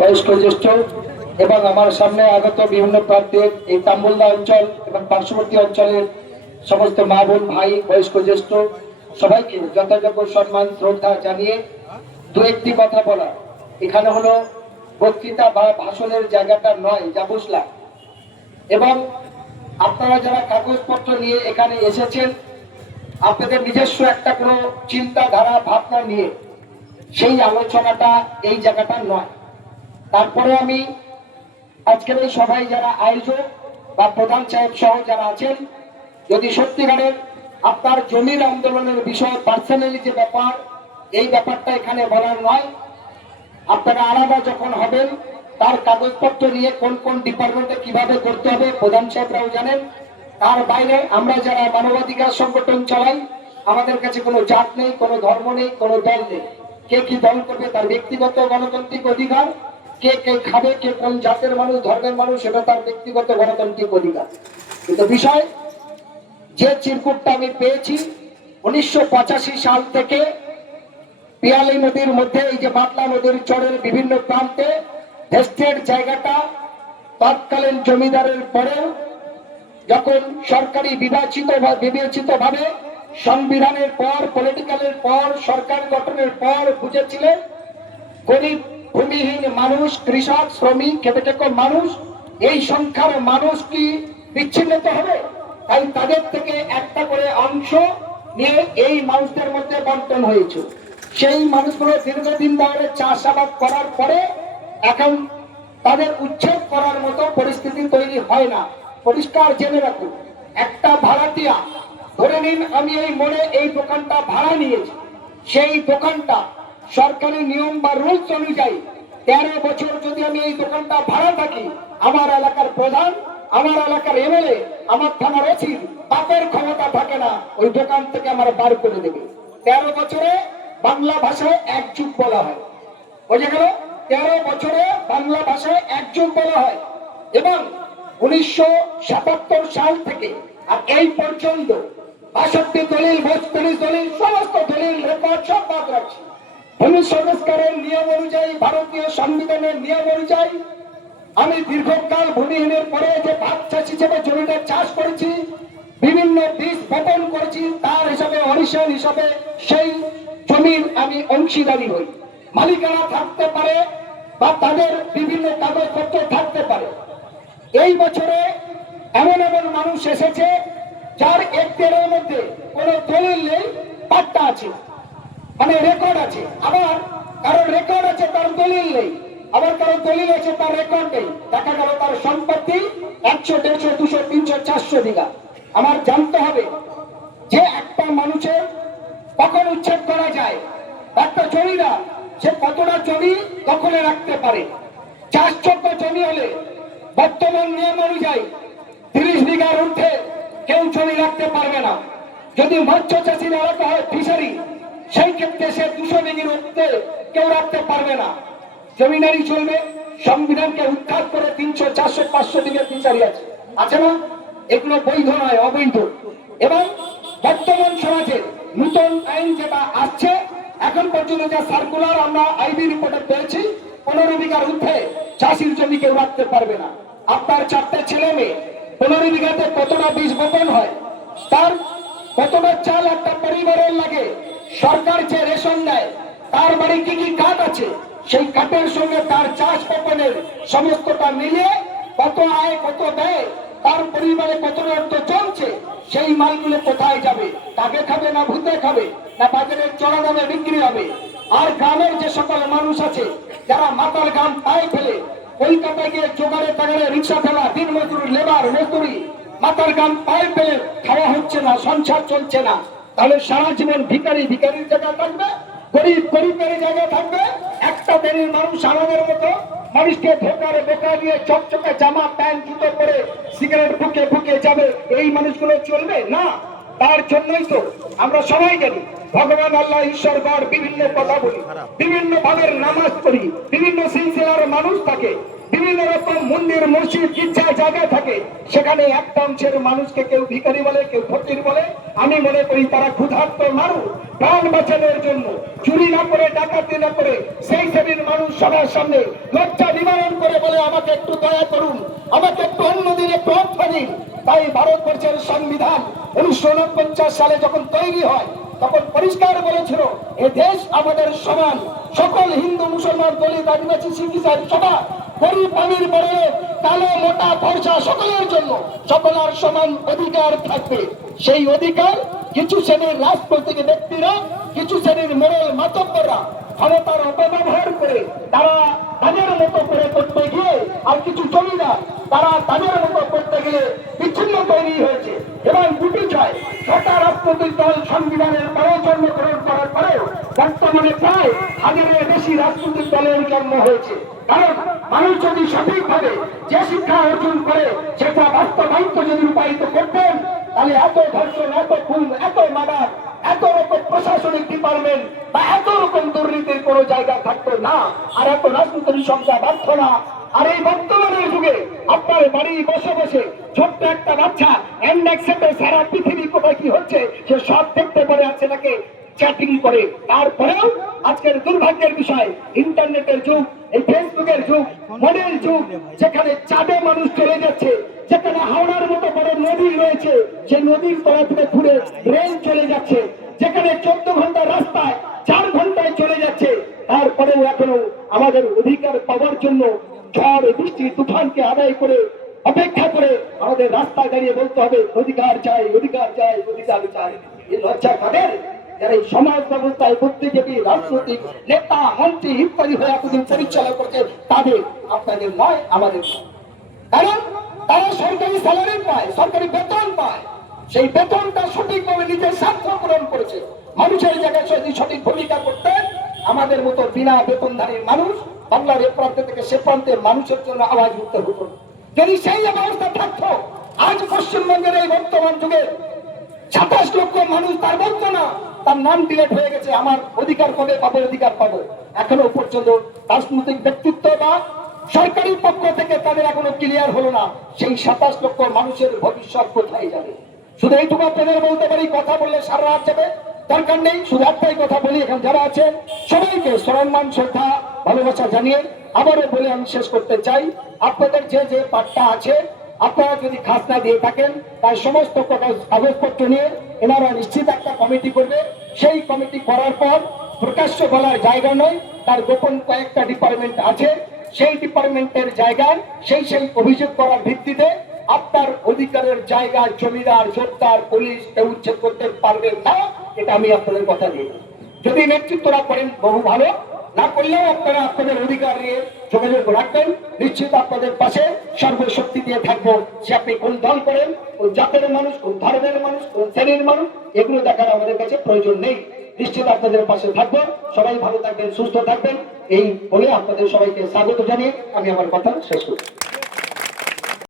বয়স্ক জ্যেষ্ঠ এবং আমার সামনে আগত বিভিন্ন প্রান্তের এই তাম্বুলদা অঞ্চল এবং পার্শ্ববর্তী অঞ্চলের সমস্ত মা বোন ভাই বয়স্ক জ্যেষ্ঠ সবাইকে যথাযোগ্য সম্মান শ্রদ্ধা জানিয়ে দু একটি কথা বলা। এখানে হলো বক্তৃতা বা ভাষণের জায়গাটা নয়, যা বুঝলাম। এবং আপনারা যারা কাগজপত্র নিয়ে এখানে এসেছেন, আপনাদের নিজস্ব একটা কোনো চিন্তাধারা ভাবনা নিয়ে সেই আলোচনাটা এই জায়গাটা নয়। তারপরে আমি আজকের এই সভায় যারা আয়োজক বা প্রধান সাহেব সহ যারা আছেন, যদি সত্যিকারের আপনার জমির আন্দোলনের বিষয় পার্সোনালি যে ব্যাপার, এই ব্যাপারটা এখানে বলার নয়। আপনারা আলাদা যখন হবেন তার কাগজপত্র নিয়ে কোন কোন ডিপার্টমেন্টে কিভাবে করতে হবে প্রধান সাহেবরাও জানেন। তার বাইরে আমরা যারা মানবাধিকার সংগঠন চালাই, আমাদের কাছে কোনো জাত নেই, কোনো ধর্ম নেই, কোনো দল নেই। কে কি দল করবে তার ব্যক্তিগত গণতান্ত্রিক অধিকার, কে কে খাবে, কে কোন জাতের মানুষ ধর্মের মানুষ, সেটা তার ব্যক্তিগত গণতান্ত্রিক অধিকার। কিন্তু বিষয় যে চিরকুটটা আমি পেয়েছি 1985 সাল থেকে পিয়ালি নদীর মধ্যে এই যে বাতলা নদীর চরের বিভিন্ন প্রান্তে ভেস্টের জায়গাটা তৎকালীন জমিদারের পরেও যখন সরকারি বিবেচিত ভাবে সংবিধানের পর, পলিটিক্যালের পর, সরকার গঠনের পর বুঝেছিলেন গরিব ভূমিহীন মানুষ, কৃষক, শ্রমিক, খেটে মানুষ, এই সংখ্যার মানুষ কি বিচ্ছিন্নত হবে? তাই তাদের থেকে একটা করে অংশ নিয়ে এই মানুষদের মধ্যে বন্টন হয়েছে। সেই মানুষগুলো দীর্ঘদিন ধরে চাষাবাদ করার পরে এখন তাদের উচ্ছেদ করার মতো পরিস্থিতি তৈরি হয় না। পরিষ্কার জেনে রাখুন, একটা ভাড়াটিয়া, ধরে নিন আমি এই মোড়ে এই দোকানটা ভাড়া নিয়েছি, সেই দোকানটা সরকারি নিয়ম বা রুলস অনুযায়ী 13 বছর যদি আমি এই দোকানটা ভাড়া থাকি, আমার এলাকার প্রধান, আমার এলাকার এমএলএ, আমার থানার ওসি বাপের ক্ষমতা থাকে না ওই দোকান থেকে আমার বার করে দেবে। 13 বছরে বাংলা ভাষায় এক যুগ বলা হয়। বোঝা গেল? 13 বছরে বাংলা ভাষায় এক যুগ বলা হয়। এবং 1977 সাল থেকে আর এই পর্যন্ত 62 দলিল, 32 দলিল, সমস্ত দলিল রেকর্ড সব বাদ রাখছি। ভূমি সংস্কারের নিয়ম অনুযায়ী, ভারতীয় সংবিধানের নিয়ম অনুযায়ী আমি দীর্ঘকাল ভূমিহীনের পরে যে ভাত চাষ হিসেবে জমিটা চাষ করেছি, বিভিন্ন বীজ বপন করেছি, তার হিসাবে অরিশন হিসাবে সেই জমির আমি অংশীদারি হই। মালিকানা থাকতে পারে বা তাদের বিভিন্ন কাগজপত্র থাকতে পারে। এই বছরে এমন এমন মানুষ এসেছে যার একটের মধ্যে কোনো দলিল নেই, পাট্টা আছে, মানে রেকর্ড আছে। আবার কারোর রেকর্ড আছে তার দলিল নেই, আবার কারোর দলিল আছে তার রেকর্ড নেই। দেখা গেল তার সম্পত্তি 100, 150, 200, 300, 400 বিঘা। আমার জানতে হবে যে একটা মানুষের কখন উচ্ছেদ করা যায়, একটা জমিদার সে কতটা জমি দখলে রাখতে পারে। চাষযোগ্য জমি হলে বর্তমান নিয়ম অনুযায়ী 30 বিঘার ঊর্ধ্বে কেউ জমি রাখতে পারবে না। যদি মৎস্য চাষীর এলাকা হয়, ফিশারি, সেই ক্ষেত্রে সে 200 বিঘির ঊর্ধ্বে কেউ রাখতে পারবে না। জমিদারি চলবে। সংবিধানকে উদ্ধার করে 300, 400, 500 বিঘের ফিশারি আছে না? এগুলো বৈধ নয়, অবৈধ। এবং বর্তমান সমাজে নতুন আইন যেটা আসছে, এখন পর্যন্ত যা সার্কুলার আমরা আইবি রিপোর্টে পেয়েছি, 15 বিঘার ঊর্ধ্বে চাষির জমি কেউ রাখতে পারবে না। আপনার 4টে ছেলে মেয়ে, 15 বিঘাতে কতটা বীজ বপন হয়, তার কতটা চাল একটা পরিবারের লাগে, সরকার যে রেশন দেয়, তার বাড়ি কি কি কাঠ আছে, সেই কাঠের সঙ্গে তার চাষ বপনের সমস্তটা মিলিয়ে কত আয়, কত ব্যয়, তার পরিবারে কতটা অর্থ জমছে, সেই মালগুলো কোথায় যাবে? কাকে খাবে না ভূতে খাবে, না বাজারের চড়া দামে বিক্রি হবে? আর গ্রামের যে সকল মানুষ আছে যারা মাতার গাম পায়ে ফেলে কলকাতায় গিয়ে জোগাড়ে তাগাড়ে রিক্সা ফেলা, দিন মজুরি, লেবার মজদুরি, মাতার গাম পায়ে ফেলে খাওয়া হচ্ছে না, সংসার চলছে না, তাহলে সারা জীবন ভিখারির জায়গা থাকবে, গরিবের জায়গা থাকবে। একটা শ্রেণীর মানুষ আমাদের মতো মানুষকে ধোকারে বোকা দিয়ে চকচকে জামা প্যান্ট জুতো পরে সিগারেট ফুকে ফুকে যাবে, এই মানুষগুলো চলবে না। তার জন্যই তো আমরা সবাই জানি ভগবান আল্লাহ, ঈশ্বর, গড, বিভিন্ন কথা বলি, বিভিন্ন ভাবের নামাজ পড়ি, বিভিন্ন সিলসিলার মানুষ থাকে, বিভিন্ন রকম মন্দির, মসজিদ, গির্জা জায়গা থাকে। সেখানে একটা অংশের মানুষকে কেউ ভিখারি বলে, কেউ ফকির বলে। আমি মনে করি তারা ক্ষুধার্ত মানুষ, প্রাণ বাঁচানোর জন্য চুরি না করে, ডাকাতি না করে সেই শ্রেণীর মানুষ সবার সামনে লজ্জা আমাকে একটু দয়া করুন, আমাকে একটু অন্যদিন একটু অর্থ দিন। তাই ভারতবর্ষের সংবিধান 1949 সালে যখন তৈরি হয় তখন পরিষ্কার বলেছিল এ দেশ আমাদের সমান, সকল হিন্দু মুসলমান দলিত আদিবাসী শিখ ইসাই সবার, গরিব আমির বড় কালো মোটা ফর্সা সকলের জন্য সকলের সমান অধিকার থাকবে। সেই অধিকার কিছু শ্রেণীর রাজনৈতিক ব্যক্তিরা, কিছু শ্রেণীর মোড়ল মাতব্বররা ক্ষমতার অপব্যবহার করে তারা তাদের মতো করে করতে গিয়ে, আর কিছু জমিদার তারা তাদের মতো করতে গিয়ে বিচ্ছিন্ন তৈরি হয়েছে। এবং দুটি ছয় ছটা রাজনৈতিক দল সংবিধানের পরেও জন্মগ্রহণ করার পরেও বর্তমানে প্রায় 1000-এর বেশি রাজনৈতিক দলের জন্ম হয়েছে। কারণ মানুষ যদি সঠিকভাবে যে শিক্ষা অর্জন করে সেটা বাস্তবায়িত যদি রূপায়িত করতেন, তাহলে এত ধর্ষণ, এত খুন, এত মার্ডার, এত রকম প্রশাসনিক ডিপার্টমেন্ট বা এত রকম দুর্নীতির কোনো জায়গা থাকতো না, আর এত রাজনৈতিক সংখ্যা বাড়ত না। আর এই বর্তমানের যুগে আপনার বাড়ি বসে বসে ছোট্ট একটা বাচ্চা এন্ডেক্সেতে সারা পৃথিবী কোথায় কি হচ্ছে সে সব দেখতে পারে, আছে নাকি চ্যাটিং করে। তারপরেও আজকের দুর্ভাগ্যের বিষয় ইন্টারনেটের যুগ, এই ফেসবুকের যুগ, মডেল যুগ, যেখানে চাঁদে মানুষ চলে যাচ্ছে, যেখানে হাওড়ার মতো বড় নদী রয়েছে সেই নদীর তলা থেকে ঘুরে রেল চলে যাচ্ছে, যেখানে 14 ঘন্টার রাস্তায় 4 ঘন্টায় চলে যাচ্ছে, তারপরেও এখনো আমাদের অধিকার পাওয়ার জন্য ঝড় বৃষ্টি তুফানকে আদায় করে অপেক্ষা করে আমাদের রাস্তায় দাঁড়িয়ে বলতে হবে অধিকার চাই, অধিকার চাই, অধিকার চাই। এই লজ্জা কাদের? যারা এই সমাজ ব্যবস্থায় বুদ্ধিজীবী রাজনৈতিক নেতা মন্ত্রী ইত্যাদি হয়ে এতদিন পরিচালনা করছে, তাদের, আপনাদের নয়, আমাদের। কারণ তারা সরকারি স্যালারি পায়, সরকারি বেতন পায়, সেই বেতনটা সঠিকভাবে নিজের স্বার্থ পূরণ করেছে। মানুষের জায়গায় যদি সঠিক ভূমিকা করতেন, আমাদের মতো বিনা বেতনধারী মানুষ বাংলার এ প্রান্ত থেকে সে প্রান্তে মানুষের জন্য আওয়াজ উঠতে হতো। যদি সেই অবস্থা থাকতো, আজ পশ্চিমবঙ্গের এই বর্তমান যুগে 27 লক্ষ মানুষ তার বলতো না, তার নাম ডিলেট হয়ে গেছে, আমার অধিকার কবে পাবো, অধিকার পাবো। এখনো পর্যন্ত রাজনৈতিক ব্যক্তিত্ব বা সরকারি পক্ষ থেকে তাদের এখনো ক্লিয়ার হলো না সেই 27 লক্ষ মানুষের ভবিষ্যৎ কোথায় যাবে। শুধু এইটুকু আপনাদের বলতে পারি, কথা বললে সারা রাত যাবে, দরকার নেই। শুধু একটাই কথা বলি, এখন যারা আছেন সবাইকে সম্মান শ্রদ্ধা ভালোবাসা জানিয়ে আবারও বলে আমি শেষ করতে চাই, আপনাদের যে যে পাট্টা আছে আপনারা যদি খাজনা দিয়ে থাকেন তার সমস্ত কাগজপত্র নিয়ে এনারা নিশ্চিত একটা কমিটি করবে। সেই কমিটি করার পর প্রকাশ্য বলার জায়গা নয়, তার গোপন কয়েকটা ডিপার্টমেন্ট আছে, সেই ডিপার্টমেন্টের জায়গায় সেই অভিযোগ করার ভিত্তিতে আপনার অধিকারের জায়গা জমিদার, জোরদার, পুলিশ কেউ উচ্ছেদ করতে পারবে না, এটা আমি আপনাদের কথা দিই। যদি নেতৃত্বরা করেন বহু ভালো, না করলেও আপনারা আপনাদের অধিকার নিয়ে যোগাযোগ রাখবেন, নিশ্চিত আপনাদের পাশে সর্বশক্তি দিয়ে থাকবো। সে আপনি কোন দল করেন, কোন জাতের মানুষ, কোন ধর্মের মানুষ, কোন শ্রেণীর মানুষ, এগুলো দেখার আমাদের কাছে প্রয়োজন নেই। নিশ্চিত আপনাদের পাশে থাকবো। সবাই ভালো থাকবেন, সুস্থ থাকবেন, এই বলে আপনাদের সবাইকে স্বাগত জানিয়ে আমি আমার কথা শেষ করি।